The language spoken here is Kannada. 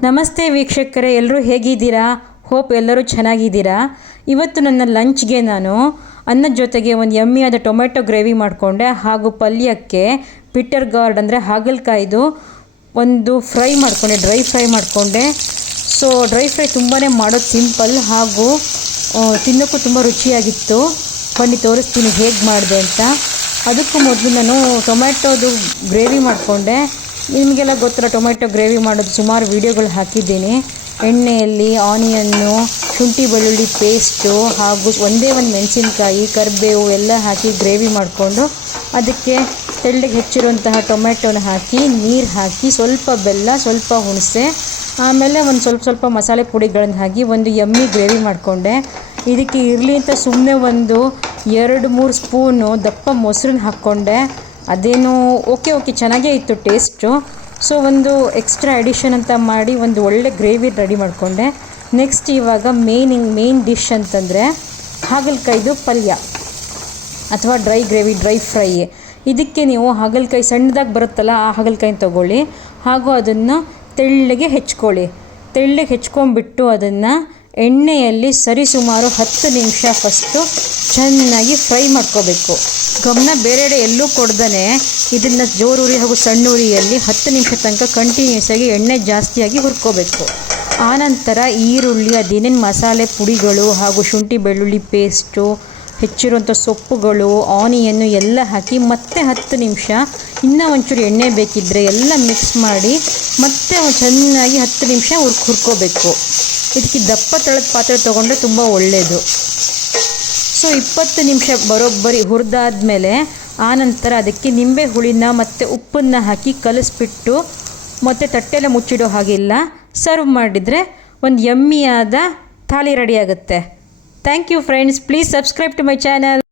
ನಮಸ್ತೆ ವೀಕ್ಷಕರೇ ಎಲ್ಲರೂ ಹೇಗಿದ್ದೀರಾ? ಹೋಪ್ ಎಲ್ಲರೂ ಚೆನ್ನಾಗಿದ್ದೀರಾ? ಇವತ್ತು ನನ್ನ ಲಂಚ್ಗೆ ನಾನು ಅನ್ನದ ಜೊತೆಗೆ ಒಂದು ಯಮ್ಮಿಯಾದ ಟೊಮೆಟೊ ಗ್ರೇವಿ ಮಾಡಿಕೊಂಡೆ ಹಾಗೂ ಪಲ್ಯಕ್ಕೆ ಬಿಟ್ಟರ್ ಗಾರ್ಡ್ ಅಂದರೆ ಹಾಗಲಕಾಯ್ದು ಒಂದು ಫ್ರೈ ಮಾಡಿಕೊಂಡೆ, ಡ್ರೈ ಫ್ರೈ ಮಾಡಿಕೊಂಡೆ. ಸೊ, ಡ್ರೈ ಫ್ರೈ ತುಂಬಾ ಮಾಡೋದು ಸಿಂಪಲ್ ಹಾಗೂ ತಿನ್ನೋಕ್ಕೂ ತುಂಬ ರುಚಿಯಾಗಿತ್ತು. ಬನ್ನಿ, ತೋರಿಸ್ತೀನಿ ಹೇಗೆ ಮಾಡಿದೆ ಅಂತ. ಅದಕ್ಕೂ ಮೊದಲು ನಾನು ಟೊಮೆಟೊದು ಗ್ರೇವಿ ಮಾಡಿಕೊಂಡೆ. ನಿಮಗೆಲ್ಲ ಗೊತ್ತಿಲ್ಲ, ಟೊಮೆಟೊ ಗ್ರೇವಿ ಮಾಡೋದು ಸುಮಾರು ವೀಡಿಯೋಗಳು ಹಾಕಿದ್ದೀನಿ. ಎಣ್ಣೆಯಲ್ಲಿ ಆನಿಯನ್ನು, ಶುಂಠಿ ಬೆಳ್ಳುಳ್ಳಿ ಪೇಸ್ಟು ಹಾಗೂ ಒಂದೇ ಒಂದು ಮೆಣಸಿನ್ಕಾಯಿ, ಕರಿಬೇವು ಎಲ್ಲ ಹಾಕಿ ಗ್ರೇವಿ ಮಾಡಿಕೊಂಡು ಅದಕ್ಕೆ ತೆಳ್ಳಗೆ ಹೆಚ್ಚಿರುವಂತಹ ಟೊಮೆಟೊನ ಹಾಕಿ, ನೀರು ಹಾಕಿ, ಸ್ವಲ್ಪ ಬೆಲ್ಲ, ಸ್ವಲ್ಪ ಹುಣಸೆ, ಆಮೇಲೆ ಒಂದು ಸ್ವಲ್ಪ ಸ್ವಲ್ಪ ಮಸಾಲೆ ಪುಡಿಗಳನ್ನು ಹಾಕಿ ಒಂದು ಎಮ್ಮಿ ಗ್ರೇವಿ ಮಾಡಿಕೊಂಡೆ. ಇದಕ್ಕೆ ಇರಲಿ ಅಂತ ಸುಮ್ಮನೆ ಒಂದು ಎರಡು ಮೂರು ಸ್ಪೂನು ದಪ್ಪ ಮೊಸರನ್ನ ಹಾಕ್ಕೊಂಡೆ. ಅದೇನು ಓಕೆ ಓಕೆ, ಚೆನ್ನಾಗೇ ಇತ್ತು ಟೇಸ್ಟು. ಸೊ ಒಂದು ಎಕ್ಸ್ಟ್ರಾ ಅಡಿಷನ್ ಅಂತ ಮಾಡಿ ಒಂದು ಒಳ್ಳೆ ಗ್ರೇವಿ ರೆಡಿ ಮಾಡಿಕೊಂಡೆ. ನೆಕ್ಸ್ಟ್ ಇವಾಗ ಮೇನ್ ಮೇನ್ ಡಿಶ್ ಅಂತಂದರೆ ಹಾಗಲಕಾಯ್ದು ಪಲ್ಯ ಅಥವಾ ಡ್ರೈ ಗ್ರೇವಿ ಡ್ರೈ ಫ್ರೈ ಇದಕ್ಕೆ ನೀವು ಹಾಗಲಕಾಯಿ ಸಣ್ಣದಾಗಿ ಬರುತ್ತಲ್ಲ ಆ ಹಾಗಲಕಾಯಿನ ತೊಗೊಳ್ಳಿ. ಹಾಗೂ ಅದನ್ನು ತೆಳ್ಳಗೆ ಹೆಚ್ಕೊಳ್ಳಿ. ತೆಳ್ಳಗೆ ಹೆಚ್ಕೊಂಡ್ಬಿಟ್ಟು ಅದನ್ನು ಎಣ್ಣೆಯಲ್ಲಿ ಸರಿಸುಮಾರು ಹತ್ತು ನಿಮಿಷ ಫಸ್ಟು ಚೆನ್ನಾಗಿ ಫ್ರೈ ಮಾಡ್ಕೋಬೇಕು. ಗಮನ ಬೇರೆಡೆ ಎಲ್ಲೂ ಕೊಡ್ದೇ ಇದನ್ನು ಜೋರುರಿ ಹಾಗೂ ಸಣ್ಣ ಉರಿಯಲ್ಲಿ ಹತ್ತು ನಿಮಿಷ ತನಕ ಕಂಟಿನ್ಯೂಸ್ ಆಗಿ ಎಣ್ಣೆ ಜಾಸ್ತಿಯಾಗಿ ಹುರ್ಕೋಬೇಕು. ಆನಂತರ ಈರುಳ್ಳಿ, ಅದೇನೇನು ಮಸಾಲೆ ಪುಡಿಗಳು ಹಾಗೂ ಶುಂಠಿ, ಬೆಳ್ಳುಳ್ಳಿ ಪೇಸ್ಟು ಹೆಚ್ಚಿರುವಂಥ ಸೊಪ್ಪುಗಳು ಆನಿಯನ್ನು ಎಲ್ಲ ಹಾಕಿ ಮತ್ತೆ ಹತ್ತು ನಿಮಿಷ ಇನ್ನೂ ಒಂಚೂರು ಎಣ್ಣೆ ಬೇಕಿದ್ದರೆ ಎಲ್ಲ ಮಿಕ್ಸ್ ಮಾಡಿ ಮತ್ತೆ ಚೆನ್ನಾಗಿ ಹತ್ತು ನಿಮಿಷ ಹುರ್ಕ್, ಹುರ್ಕೋಬೇಕು. ಇದಕ್ಕೆ ದಪ್ಪ ತಳದ ಪಾತ್ರೆ ತೊಗೊಂಡ್ರೆ ತುಂಬ ಒಳ್ಳೆಯದು ಸೊ, ಇಪ್ಪತ್ತು ನಿಮಿಷ ಬರೋಬ್ಬರಿ ಹುರಿದಾದ್ಮೇಲೆ ಆನಂತರ ಅದಕ್ಕೆ ನಿಂಬೆ ಹುಳಿನ ಮತ್ತು ಉಪ್ಪನ್ನು ಹಾಕಿ ಕಲಿಸ್ಬಿಟ್ಟು ಮತ್ತು ತಟ್ಟೆಲ್ಲ ಮುಚ್ಚಿಡೋ ಹಾಗಿಲ್ಲ ಸರ್ವ್ ಮಾಡಿದರೆ ಒಂದು ಯಮ್ಮಿಯಾದ ಥಾಲಿ ರೆಡಿ ಆಗುತ್ತೆ. Thank you friends please subscribe to my channel